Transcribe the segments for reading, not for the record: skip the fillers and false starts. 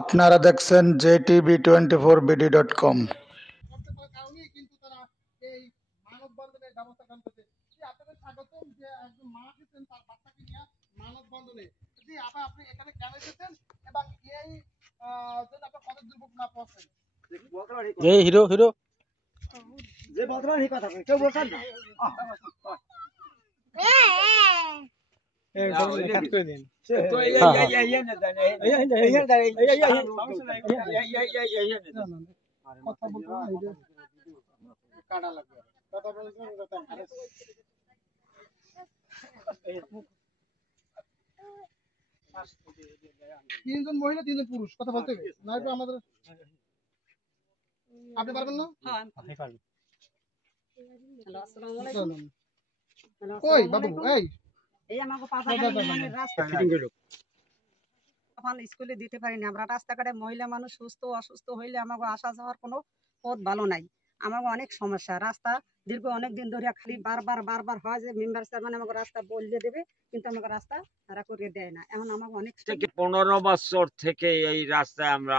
আপনারা দেখছেন jtv24bd.com। কারণেই কিন্তু তারা এই মানববন্ধনের ব্যবস্থা গ্রহণ করেছে। জি, আপনাদের স্বাগতম যে একজন মা এসেছেন তার বাচ্চাকে নিয়ে মানববন্ধনে। জি, আপনি এখানে কেন এসেছেন এবং এই যদি আপনার কত দুর্ভোগ না পড়ছেন? যে হিরো হিরো যে বলতে পারেন এই কথা কেউ বলছেন না। কাট করে দিন। কথা বলতে না কাটা লাগবে। কথা বলছেন তিনজন মহিলা তিনজন পুরুষ কথা বলতে হবে না একটু আমাদের আপনি পারবেন না কই বাবু এই আমাকে স্কুলে দিতে পারিনি আমরা রাস্তাঘাটে মহিলা মানুষ সুস্থ অসুস্থ হইলে আমাকে আসা যাওয়ার কোনো পথ ভালো নাই আমাকে অনেক সমস্যা রাস্তা দীর্ঘ অনেক দিন ধরে খালি বারবার হয় যে মেম্বার চেয়ারম্যান আমাকে রাস্তা বলে দেবে কিন্তু আমাকে রাস্তা তারা করে দেয় না এখন আমাকে অনেক 15 বছর থেকে এই রাস্তায় আমরা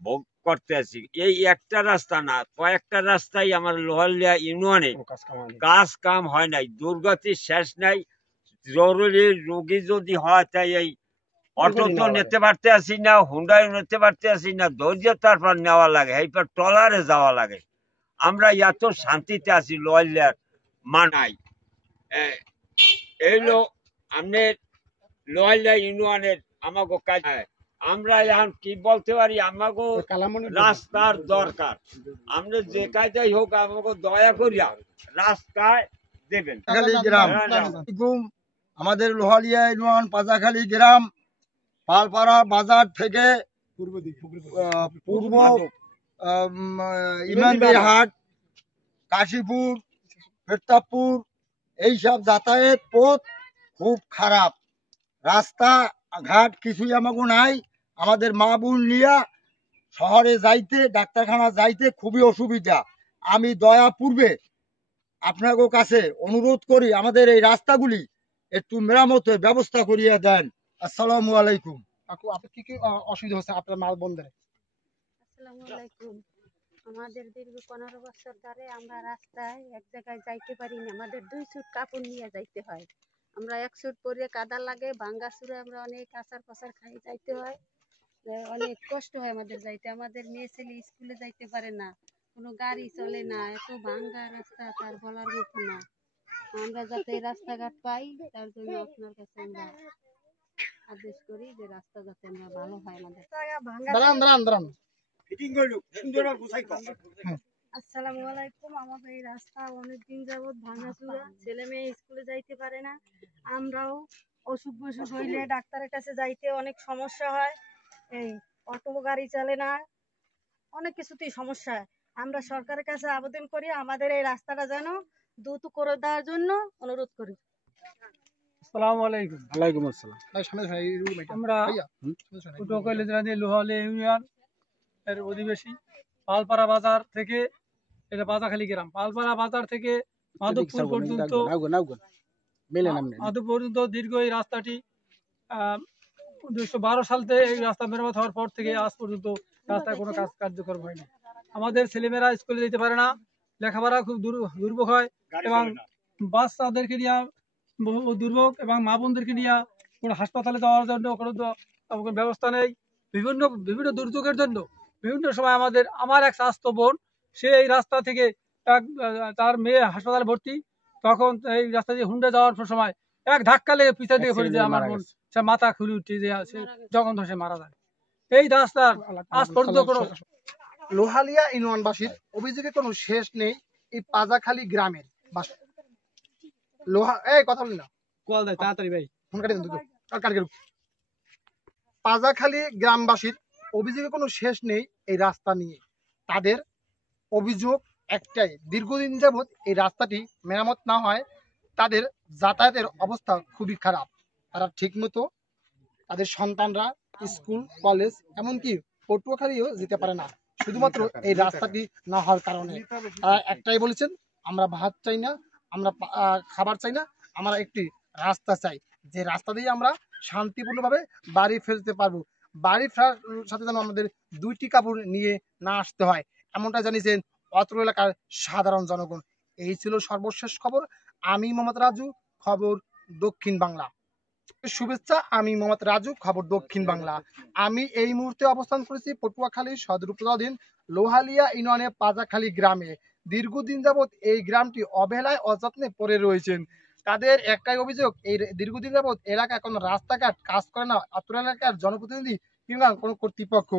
ভোগ করতে আছি। এই একটা রাস্তা না কয়েকটা রাস্তায় আমার লোহালিয়া ইউনিয়নে কাজ কাম হয় নাই, দুর্গতির শেষ নাই। জরুরি রোগী যদি হয় তাই এই অটো তো নিতে পারতে আসি না, হুন্ডাই নিতে পারতে আসি না, ধৈর্য তারপর নেওয়া লাগে, এইপর ট্রলারে যাওয়া লাগে। আমরা এত শান্তিতে আছি লোহালিয়ার মানাই এইলো আমাদের লোহালিয়া ইউনিয়নের আমাকে কাজ। আমরা এখন কি বলতে পারি, আমাকে রাস্তার দরকার। আমরা যে কাজটাই হোক আমাকে দয়া করিয়া রাস্তায় দেবেন। আমাদের লোহালিয়া ইউনিয়ন পাজাখালী গ্রাম পালপাড়া বাজার থেকে পূর্ব ইমানদের হাট, কাশীপুর, প্রতাপপুর এইসব যাতায়াত পথ খুব খারাপ। রাস্তা ঘাট কিছুই আমাকে নাই। আমাদের মা বোন নিয়ে শহরে যাইতে ডাক্তারখানা যাইতে খুবই অসুবিধা। আমি দয়া পূর্বে আপনাদের কাছে অনুরোধ করি আমাদের এই রাস্তাগুলি একটু মেরামতের ব্যবস্থা করিয়ে দেন। আসসালামু আলাইকুম। আপনি কি অসুবিধা হচ্ছে আপনার মাল বন্ধে? আসসালামু আলাইকুম। আমাদের দীর্ঘ 15 বছর ধরে আমরা রাস্তায় এক জায়গায় যাইতে পারিনি আমাদের 2 সুট কাপড় নিয়ে যাইতে হয় আমরা 1 সুট পরে কাদা লাগে ভাঙ্গা চুরে আমরা অনেক আচার পাচার খাই যাইতে হয় অনেক কষ্ট হয় আমাদের যাইতে আমাদের মেয়ে ছেলে স্কুলে যাইতে পারে না কোনো গাড়ি চলে না এত ভাঙ্গা রাস্তা তার বলার মতো না আমরা যাতে রাস্তাঘাট পাই তার জন্য আপনার কাছে আমরা আদেশ করি যে রাস্তা যাতে আমরা ভালো হয় আমাদের দাঁড়ান আসসালামু আলাইকুম আমাদের এই রাস্তা অনেকদিন যাবত ভাঙাচুরা ছেলে মেয়ে স্কুলে যাইতে পারে না আমরাও অসুখ বিসুখ হইলে ডাক্তারের কাছে যাইতে অনেক সমস্যা হয় এই অটো গাড়ি চলে না অনেক কিছুতেই সমস্যা হয় আমরা সরকারের কাছে আবেদন করি আমাদের এই রাস্তাটা যেন দ্রুত করে দেওয়ার জন্য অনুরোধ করি। আসসালামু আলাইকুম। ওয়ালাইকুম আসসালাম। আমরা লোহালিয়া ইউনিয়ন এর অধিবাসী পালপাড়া বাজার থেকে এটা পাজাখালী গ্রাম পালপাড়া বাজার থেকে মাধবপুর পর্যন্ত দীর্ঘ এই রাস্তাটি 1912 সাল থেকে এই রাস্তা মেরামত হওয়ার পর থেকে আজ পর্যন্ত রাস্তায় কোনো কাজ কার্যকর হয়নি। আমাদের ছেলেমেয়েরা স্কুলে যেতে পারে না, লেখাপড়া খুব দুর্ভোগ হয় এবং বাচ্চাদেরকে নিয়ে বহু দুর্ভোগ এবং মা বোনদেরকে নিয়ে কোনো হাসপাতালে যাওয়ার জন্য কোনো ব্যবস্থা নেই। বিভিন্ন দুর্যোগের জন্য বিভিন্ন সময় আমার এক স্বাস্থ্য বোন সে এই রাস্তা থেকে তার মেয়ে হাসপাতালে ভর্তি তখন এই রাস্তা দিয়ে হুন্ডা যাওয়ার সময় এক ধাক্কা লেগে পিছন দিকে পড়ে যায় আমার বোন সে মাথা খুলে উঠে যে যখন সে মারা যায়। এই রাস্তার আজ পর্যন্ত কোনো লোহালিয়া ইউনিয়নবাসীর অভিযোগে কোনো শেষ নেই। এই পাজাখালী গ্রামের বাসী কথা বলি না কল দেয় তাড়াতাড়ি ভাই ফোন কাটি দেন পাজাখালী গ্রামবাসীর অভিযোগে কোনো শেষ নেই এই রাস্তা নিয়ে। তাদের অভিযোগ একটাই, দীর্ঘদিন যাবৎ এই রাস্তাটি মেরামত না হয় তাদের যাতায়াতের অবস্থা খুবই খারাপ। তারা ঠিকমতো তাদের সন্তানরা স্কুল কলেজ এমনকি পটুয়াখালীও যেতে পারে না শুধুমাত্র এই রাস্তাটি না হওয়ার কারণে। তারা একটাই বলেছেন, আমরা ভাত চাই না, আমরা খাবার চাই না, আমরা একটি রাস্তা চাই যে রাস্তা দিয়ে আমরা শান্তিপূর্ণভাবে বাড়ি ফেরতে পারবো। বাড়ি ফেরার সাথে যেন আমাদের 2টি কাপড় নিয়ে না আসতে হয়, এমনটা জানিয়েছেন অত্র এলাকার সাধারণ জনগণ। এই ছিল সর্বশেষ খবর। আমি মোহাম্মদ রাজু, খবর দক্ষিণ বাংলা। শুভেচ্ছা, আমি মোহাম্মদ রাজু, খবর দক্ষিণ বাংলা। আমি এই মুহূর্তে অবস্থান করেছি পটুয়াখালী সদর উপজেলাধীন লোহালিয়া ইউনিয়নের পাজাখালী গ্রামে। দীর্ঘদিন যাবৎ এই গ্রামটি অবহেলায় অযত্নে পড়ে রয়েছেন। তাদের একটাই অভিযোগ, এই দীর্ঘদিন যাবৎ এলাকায় কোনো রাস্তাঘাট কাজ করে না অত্র এলাকার জনপ্রতিনিধি কিংবা কোনো কর্তৃপক্ষ।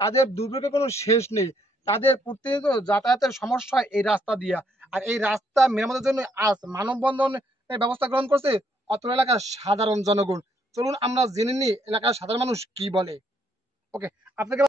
তাদের দুর্ভোগের কোনো শেষ নেই। তাদের প্রতিনিয়ত যাতায়াতের সমস্যা হয় এই রাস্তা দিয়া। আর এই রাস্তা মেরামতের জন্য আজ মানববন্ধনের ব্যবস্থা গ্রহণ করছে অত্র এলাকার সাধারণ জনগণ। চলুন আমরা জেনে নিই এলাকার সাধারণ মানুষ কি বলে। ওকে, আপনাকে